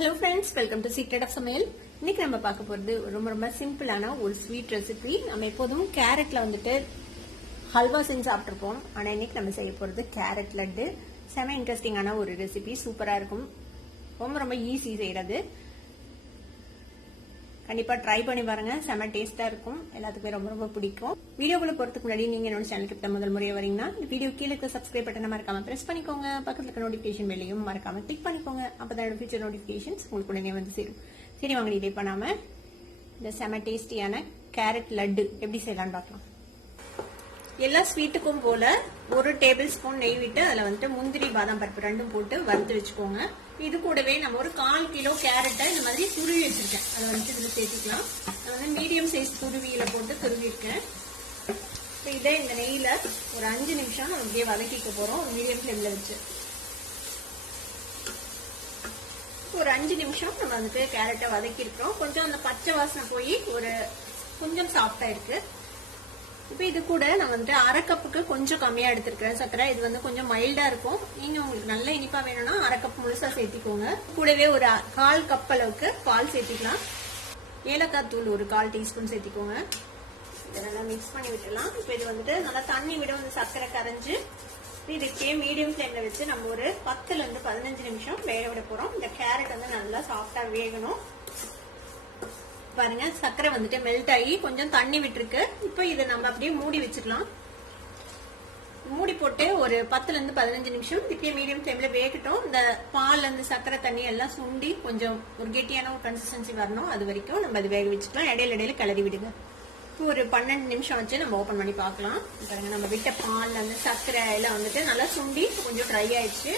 Hello friends, welcome to Secret of Samaiyal. இன்னைக்கு நம்ம பார்க்க போறது ரொம்ப சிம்பிளான ஒரு ஸ்வீட் ரெசிபி. நம்ம எப்போதும் கேரட்ல வந்துட்டு ஹல்வா செஞ்சு சாப்பிட்டுருப்போம். ஆனா இன்னைக்கு நம்ம செய்ய போறது கேரட் லட்டு. செம இன்ட்ரெஸ்டிங்கான ஒரு ரெசிபி, சூப்பரா இருக்கும். ரொம்ப ஈஸி செய்யறது. கண்டிப்பா ட்ரை பண்ணி பாருங்க, செம டேஸ்டா இருக்கும். எல்லாத்துக்குமே ரொம்ப பிடிக்கும். வீடியோக்குள்ள போறதுக்கு முன்னாடி நீங்க என்னோட சேனலுக்கு முதல் முறையா வரீங்கன்னா இந்த வீடியோ கீழே இருக்க சப்ஸ்கிரைப் பட்டனை மறக்காம பிரஸ் பண்ணிக்கோங்க. பக்கத்துல இருக்க நோட்டிபிகேஷன் பெல்லையும் மறக்காம கிளிக் பண்ணிக்கோங்க. அப்பதான் ஃபியூச்சர் நோட்டிபிகேஷன்ஸ் உங்களுக்கு உடனே வந்து சேரும். சரி வாங்க, டிலே பண்ணாம இந்த செம டேஸ்டியான கேரட் லட்டு எப்படி செய்யலாம்னு பார்க்கலாம். எல்லா ஸ்வீட்டுக்கும் போல ஒரு டேபிள் ஸ்பூன் நெய் விட்டு அதுல வந்துட்டு முந்திரி பாதாம் பருப்பு ரெண்டும் போட்டு வறுத்து வச்சுக்கோங்க. இது கூடவே நம்ம ஒரு 1/4 கிலோ கேரட்டை இந்த மாதிரி துருவி வச்சிருக்கேன். அதை வந்துட்டு இதுல சேர்த்துக்கலாம். நான் வந்து மீடியம் சைஸ் துருவியில போட்டு துருவி இருக்கேன். இதே இந்த நெய்ல ஒரு 5 நிமிஷம் நம்ம அப்படியே வதக்கிக்க போறோம், மீடியம் ஃபிளேம்ல வச்சு. ஒரு 5 நிமிஷம் நம்ம வந்துட்டு கேரட்டை வதக்கி இருக்கிறோம். கொஞ்சம் அந்த பச்சை வாசனை போய் ஒரு கொஞ்சம் சாஃப்டா இருக்கு. இப்ப இது கூட நான் வந்துட்டு 1/2 கப்புக்கு கொஞ்சம் கம்மியா எடுத்திருக்கிறேன் சக்கரை. இது வந்து கொஞ்சம் மைல்டா இருக்கும். நீங்க உங்களுக்கு நல்ல இனிப்பா வேணும்னா 1/2 கப் முழுசா சேர்த்திக்கோங்க. கூடவே ஒரு 1/4 கப் அளவுக்கு பால் சேர்த்திக்கலாம். ஏலக்காய் தூள் ஒரு 1/4 டீஸ்பூன் சேர்த்திக்கோங்க. இதை நல்லா மிக்ஸ் பண்ணி விட்டுலாம். இப்ப இது வந்துட்டு நல்லா தண்ணி விட வந்து சக்கரை கரைஞ்சு இதுக்கே மீடியம் ஃபிளேம்ல வச்சு நம்ம ஒரு 10 to 15 நிமிஷம் வேக விட போறோம். இந்த கேரட் வந்து நல்லா சாஃப்டா வேகணும். பாருங்க, சக்கரை வந்துட்டு மெல்ட் ஆகி கொஞ்சம் தண்ணி விட்டுருக்கு. இப்போ இதை நம்ம அப்படியே மூடி வச்சுக்கலாம். மூடி போட்டு ஒரு 10 to 15 நிமிஷம் இப்படியே மீடியம் ஃபிளேம்ல வேகட்டும். இந்த பால் அந்த சக்கரை தண்ணி எல்லாம் சுண்டி கொஞ்சம் ஒரு கெட்டியான ஒரு கன்சிஸ்டன்சி வரணும். அது வரைக்கும் நம்ம அது வேக வச்சுக்கலாம். இடையில கிளறி விடுங்க. இப்போ ஒரு 12 நிமிஷம் வச்சு நம்ம ஓபன் பண்ணி பார்க்கலாம். பாருங்க, நம்ம விட்ட பால் அந்த சக்கரை எல்லாம் வந்துட்டு நல்லா சுண்டி கொஞ்சம் ட்ரை ஆயிடுச்சு.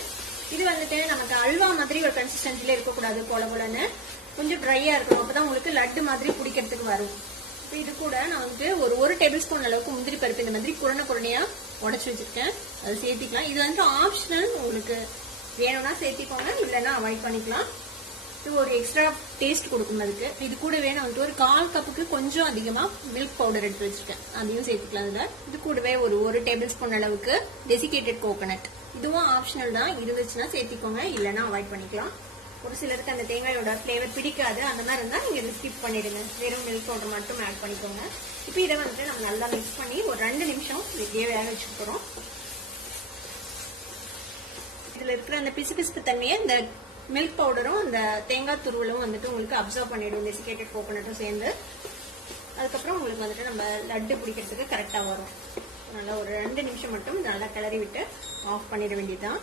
இது வந்துட்டு நமக்கு அல்வா மாதிரி ஒரு கன்சிஸ்டன்சில இருக்கக்கூடாது, போலன்னு கொஞ்சம் ட்ரையா இருக்கணும். அப்பதான் உங்களுக்கு லட்டு மாதிரி பிடிக்கிறதுக்கு வரும். இது கூட நான் வந்து ஒரு டேபிள் ஸ்பூன் அளவுக்கு முந்திரி பருப்பு இந்த மாதிரி குறையா உடச்சு வச்சிருக்கேன். அது சேர்த்திக்கலாம். இது வந்து ஆப்ஷனல், உங்களுக்கு வேணும்னா சேர்த்திக்கோங்க, இல்லைன்னா அவாய்ட் பண்ணிக்கலாம். இது ஒரு எக்ஸ்ட்ரா டேஸ்ட் கொடுக்கும் அதுக்கு. இது கூட வேணும் வந்துட்டு ஒரு 1/4 கப்புக்கு கொஞ்சம் அதிகமா மில்க் பவுடர் எடுத்து வச்சிருக்கேன், அதையும் சேர்த்துக்கலாம். இதுல இது கூடவே ஒரு டேபிள் ஸ்பூன் அளவுக்கு டெசிகேட்டட் கோகோனட். இதுவும் ஆப்ஷனல் தான், இருந்துச்சுன்னா சேர்த்திக்கோங்க, இல்லைன்னா அவாய்ட் பண்ணிக்கலாம். ஒரு சிலருக்கு அந்த தேங்காயோட ஃபிளேவர் பிடிக்காது, அந்த மாதிரி இருந்தா நீங்க இதை ஸ்கிப் பண்ணிடுங்க. வெறும் மில்க் பவுடர் மட்டும் ஆட் பண்ணிக்கோங்க. இப்போ இதை வந்துட்டு நம்ம நல்லா மிக்ஸ் பண்ணி ஒரு 2 நிமிஷம் இப்படியே வேக வச்சுக்க போறோம். இதுல இருக்கிற அந்த பிசுபிசுப்பு தன்மையை இந்த மில்க் பவுடரும் அந்த தேங்காய் துருவலும் வந்துட்டு உங்களுக்கு அப்சர்வ் பண்ணிடும், டெசிகேட்டட் கோகோனட்டும் சேர்ந்து. அதுக்கப்புறம் உங்களுக்கு வந்துட்டு நம்ம லட்டு பிடிக்கிறதுக்கு கரெக்டா வரும். நல்லா ஒரு 2 நிமிஷம் மட்டும் நல்லா கிளறி விட்டு ஆஃப் பண்ணிட வேண்டியதுதான்.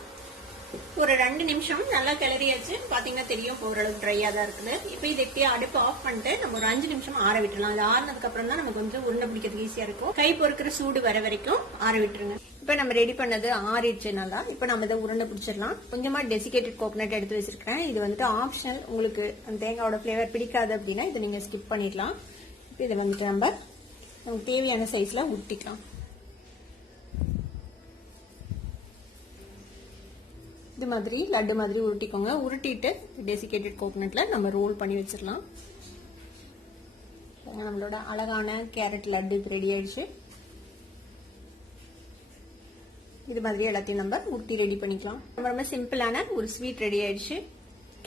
ஒரு 2 நிமிஷம் நல்லா கிளறியாச்சு. பாத்தீங்கன்னா தெரியும் ஓரளவுக்கு ட்ரையா தான் இருக்குது. இப்ப இதை எப்படியே அடுப்பு ஆஃப் பண்ணிட்டு நம்ம ஒரு 5 நிமிஷம் ஆற விட்டுலாம். அது ஆறுனதுக்கு அப்புறம் தான் நமக்கு வந்து உருண்டை பிடிக்கிறது ஈஸியா இருக்கும். கை பொறுக்கிற சூடு வர வரைக்கும் ஆற விட்டுருங்க. இப்ப நம்ம ரெடி பண்ணது ஆறிடுச்சு நல்லா. இப்ப நம்ம இதை உருண்டை பிடிச்சிடலாம். கொஞ்சமா டெசிகேட்டட் கோகோனட் எடுத்து வச்சிருக்கேன். இது வந்துட்டு ஆப்ஷனல், உங்களுக்கு அந்த தேங்காயோட ஃபிளேவர் பிடிக்காது அப்படின்னா இதை நீங்க ஸ்கிப் பண்ணிடலாம். இப்ப இதை வந்துட்டு நமக்கு தேவையான சைஸ்ல உருட்டிக்கலாம். இது மாதிரி லட்டு மாதிரி உருட்டிக்கோங்க. உருட்டிட்டு டெசிகேட்டட் கோகோனட்ல நம்ம ரோல் பண்ணி வச்சிடலாம். நம்மளோட அழகான கேரட் லட்டு ரெடி ஆயிடுச்சு. இது மாதிரி எல்லாத்தையும் நம்ம உருட்டி ரெடி பண்ணிக்கலாம். ரொம்ப சிம்பிளான ஒரு ஸ்வீட் ரெடி ஆயிடுச்சு,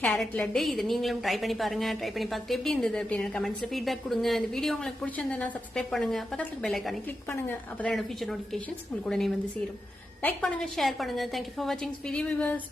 கேரட் லட்டு. இது நீங்களும் ட்ரை பண்ணி பாருங்க. ட்ரை பண்ணி பார்த்துட்டு எப்படி இருந்தது அப்படின்னு கமெண்ட்ஸ்ல ஃபீட்பேக் கொடுங்க. இந்த வீடியோ உங்களுக்கு பிடிச்சிருந்தா சப்ஸ்கிரைப் பண்ணுங்க, பக்கத்துல பெல் ஐகானை கிளிக் பண்ணுங்க. அப்பதான் என்னோட ஃபியூச்சர் நோட்டிபிகேஷன்ஸ் உங்களுக்கு உடனே வந்து சேரும். லைக் பண்ணுங்க, ஷேர் பண்ணுங்க. தேங்க்யூ ஃபார் வாட்சிங் வீடியோ வியூவர்ஸ்.